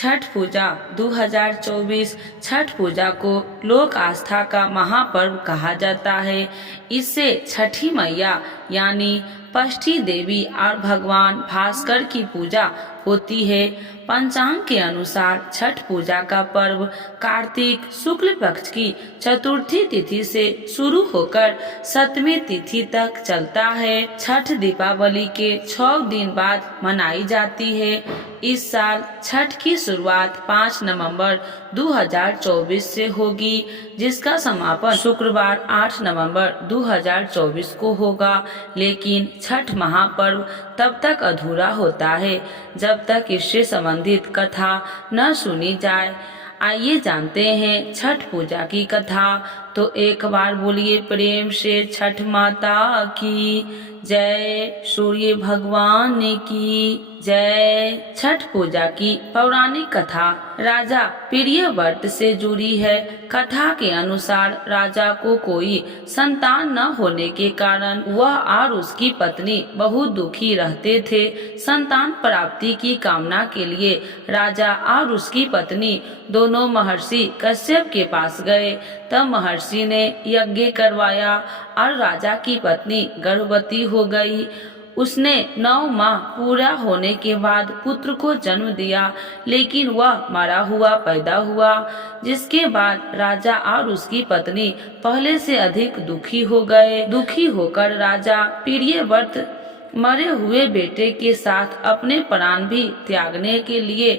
छठ पूजा 2024 छठ पूजा को लोक आस्था का महापर्व कहा जाता है। इससे छठी मैया यानी षष्ठी देवी और भगवान भास्कर की पूजा होती है। पंचांग के अनुसार छठ पूजा का पर्व कार्तिक शुक्ल पक्ष की चतुर्थी तिथि से शुरू होकर सप्तमी तिथि तक चलता है। छठ दीपावली के 6 दिन बाद मनाई जाती है। इस साल छठ की शुरुआत 5 नवंबर 2024 से होगी, जिसका समापन शुक्रवार 8 नवंबर 2024 को होगा। लेकिन छठ महापर्व तब तक अधूरा होता है जब तक इससे संबंधित कथा न सुनी जाए। आइए जानते हैं छठ पूजा की कथा। तो एक बार बोलिए प्रेम से छठ माता की जय, सूर्य भगवान की जय। छठ पूजा की पौराणिक कथा राजा प्रियव्रत से जुड़ी है। कथा के अनुसार राजा को कोई संतान न होने के कारण वह और उसकी पत्नी बहुत दुखी रहते थे। संतान प्राप्ति की कामना के लिए राजा और उसकी पत्नी दोनों महर्षि कश्यप के पास गए। तब महर्षि ने यज्ञ करवाया और राजा की पत्नी गर्भवती हो गई। उसने 9 माह पूरा होने के बाद पुत्र को जन्म दिया, लेकिन वह मरा हुआ पैदा हुआ। जिसके बाद राजा और उसकी पत्नी पहले से अधिक दुखी हो गए। दुखी होकर राजा प्रियव्रत मरे हुए बेटे के साथ अपने प्राण भी त्यागने के लिए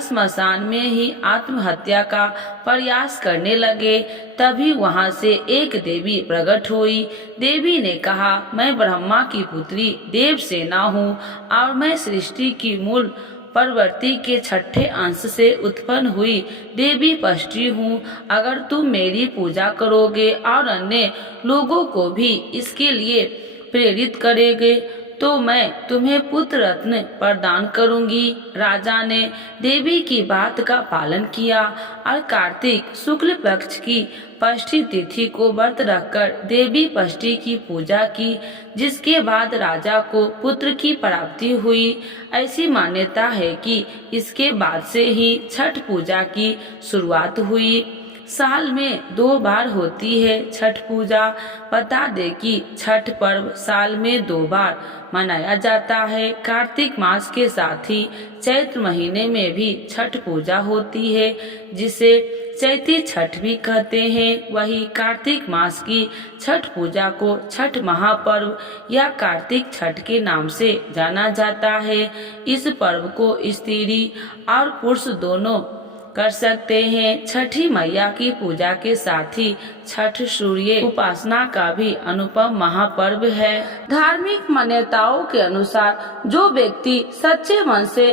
श्मशान में ही आत्महत्या का प्रयास करने लगे। तभी वहां से एक देवी प्रकट हुई। देवी ने कहा, मैं ब्रह्मा की पुत्री देवसेना हूँ और मैं सृष्टि की मूल प्रवृत्ति के 6ठे अंश से उत्पन्न हुई देवी षष्ठी हूँ। अगर तुम मेरी पूजा करोगे और अन्य लोगों को भी इसके लिए प्रेरित करेंगे तो मैं तुम्हें पुत्र रत्न प्रदान करूंगी। राजा ने देवी की बात का पालन किया और कार्तिक शुक्ल पक्ष की षष्ठी तिथि को व्रत रखकर देवी षष्ठी की पूजा की, जिसके बाद राजा को पुत्र की प्राप्ति हुई। ऐसी मान्यता है कि इसके बाद से ही छठ पूजा की शुरुआत हुई। साल में 2 बार होती है छठ पूजा। बता दे कि छठ पर्व साल में 2 बार मनाया जाता है। कार्तिक मास के साथ ही चैत्र महीने में भी छठ पूजा होती है, जिसे चैती छठ भी कहते हैं। वही कार्तिक मास की छठ पूजा को छठ महापर्व या कार्तिक छठ के नाम से जाना जाता है। इस पर्व को स्त्री और पुरुष दोनों कर सकते हैं। छठी मैया की पूजा के साथ ही छठ सूर्य उपासना का भी अनुपम महापर्व है। धार्मिक मान्यताओं के अनुसार जो व्यक्ति सच्चे मन से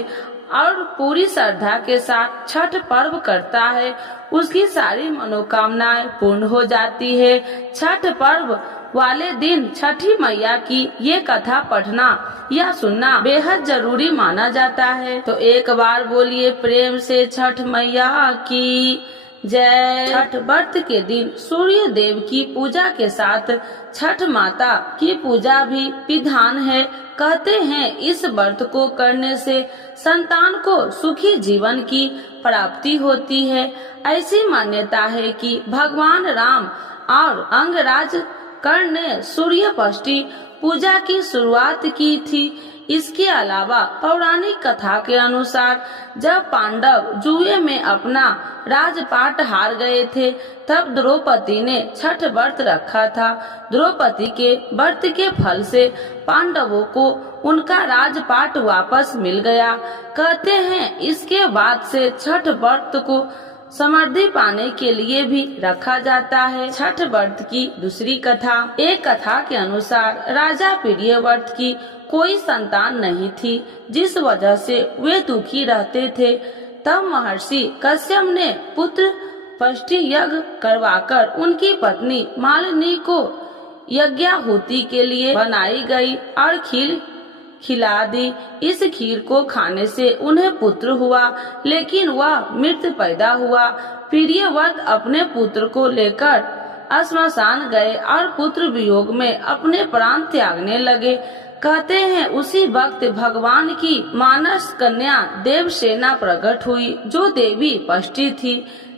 और पूरी श्रद्धा के साथ छठ पर्व करता है, उसकी सारी मनोकामनाएं पूर्ण हो जाती है। छठ पर्व वाले दिन छठी मैया की ये कथा पढ़ना या सुनना बेहद जरूरी माना जाता है। तो एक बार बोलिए प्रेम से छठ मैया की जय। छठ व्रत के दिन सूर्य देव की पूजा के साथ छठ माता की पूजा भी विधान है। कहते हैं इस व्रत को करने से संतान को सुखी जीवन की प्राप्ति होती है। ऐसी मान्यता है कि भगवान राम और अंगराज कर्ण ने सूर्य षष्ठी पूजा की शुरुआत की थी। इसके अलावा पौराणिक कथा के अनुसार जब पांडव जुए में अपना राजपाट हार गए थे, तब द्रौपदी ने छठ व्रत रखा था। द्रौपदी के व्रत के फल से पांडवों को उनका राजपाट वापस मिल गया। कहते हैं इसके बाद से छठ व्रत को समृद्धि पाने के लिए भी रखा जाता है। छठ व्रत की दूसरी कथा। एक कथा के अनुसार राजा प्रियव्रत की कोई संतान नहीं थी, जिस वजह से वे दुखी रहते थे। तब महर्षि कश्यप ने पुत्र षष्ठी यज्ञ करवाकर उनकी पत्नी मालिनी को यज्ञाहुति के लिए बनाई गई और खीर खिला दी। इस खीर को खाने से उन्हें पुत्र हुआ, लेकिन वह मृत पैदा हुआ। प्रियव्रत अपने पुत्र को लेकर श्मशान गए और पुत्र वियोग में अपने प्राण त्यागने लगे। कहते हैं उसी वक्त भगवान की मानस कन्या देवसेना प्रकट हुई, जो देवी पष्टी थी।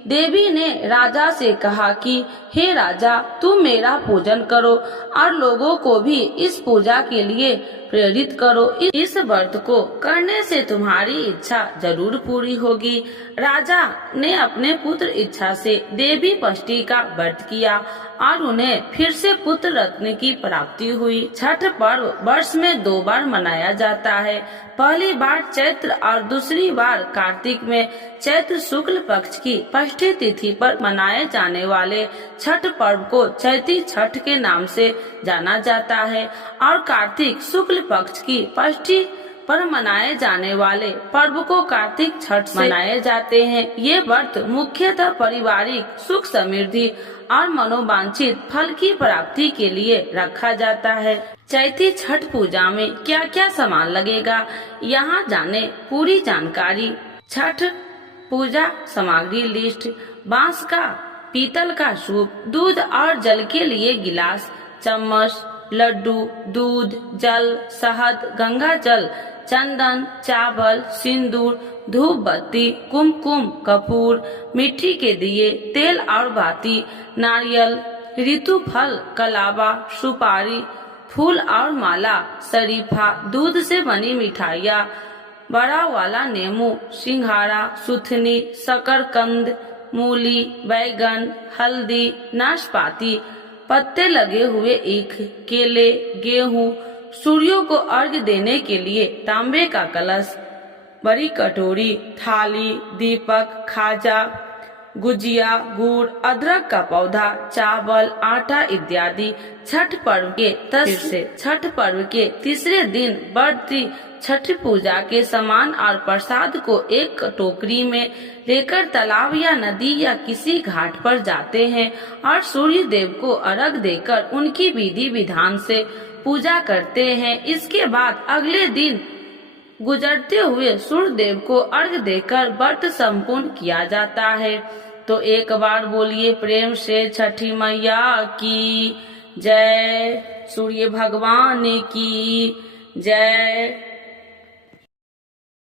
देवी ने राजा से कहा कि हे राजा, तुम मेरा पूजन करो और लोगों को भी इस पूजा के लिए प्रेरित करो। इस व्रत को करने से तुम्हारी इच्छा जरूर पूरी होगी। राजा ने अपने पुत्र इच्छा से देवी पष्टी का व्रत किया और उन्हें फिर से पुत्र रत्न की प्राप्ति हुई। छठ पर्व वर्ष में 2 बार मनाया जाता है। पहली बार चैत्र और दूसरी बार कार्तिक में। चैत्र शुक्ल पक्ष की षष्ठी तिथि पर मनाए जाने वाले छठ पर्व को चैती छठ के नाम से जाना जाता है और कार्तिक शुक्ल पक्ष की षष्ठी पर मनाए जाने वाले पर्व को कार्तिक छठ से मनाए जाते हैं। ये व्रत मुख्यतः पारिवारिक सुख समृद्धि और मनोवांछित फल की प्राप्ति के लिए रखा जाता है। चैती छठ पूजा में क्या क्या सामान लगेगा, यहाँ जाने पूरी जानकारी। छठ पूजा सामग्री लिस्ट: बांस का पीतल का सूप, दूध और जल के लिए गिलास, चम्मच, लड्डू, दूध, जल, शहद, गंगा जल, चंदन, चावल, सिंदूर, धूप बत्ती, कुमकुम, कपूर, मिट्टी के दिए, तेल और बाती, नारियल, ऋतु फल, कलावा, सुपारी, फूल और माला, शरीफा, दूध से बनी मिठाइयाँ, बड़ा वाला नींबू, सिंघाड़ा, सुथनी, शकरकंद, मूली, बैगन, हल्दी, नाशपाती, पत्ते लगे हुए ईख, केले, गेहूं, सूर्यों को अर्घ्य देने के लिए तांबे का कलश, बड़ी कटोरी, थाली, दीपक, खाजा, गुजिया, गुड़, अदरक का पौधा, चावल, आटा इत्यादि। छठ पर्व के तीसरे दिन व्रती छठ पूजा के सामान और प्रसाद को एक टोकरी में लेकर तालाब या नदी या किसी घाट पर जाते हैं और सूर्य देव को अर्घ देकर उनकी विधि विधान से पूजा करते हैं। इसके बाद अगले दिन गुजरते हुए सूर्य देव को अर्घ देकर व्रत संपूर्ण किया जाता है। तो एक बार बोलिए प्रेम से छठी मैया की जय, सूर्य भगवान की जय।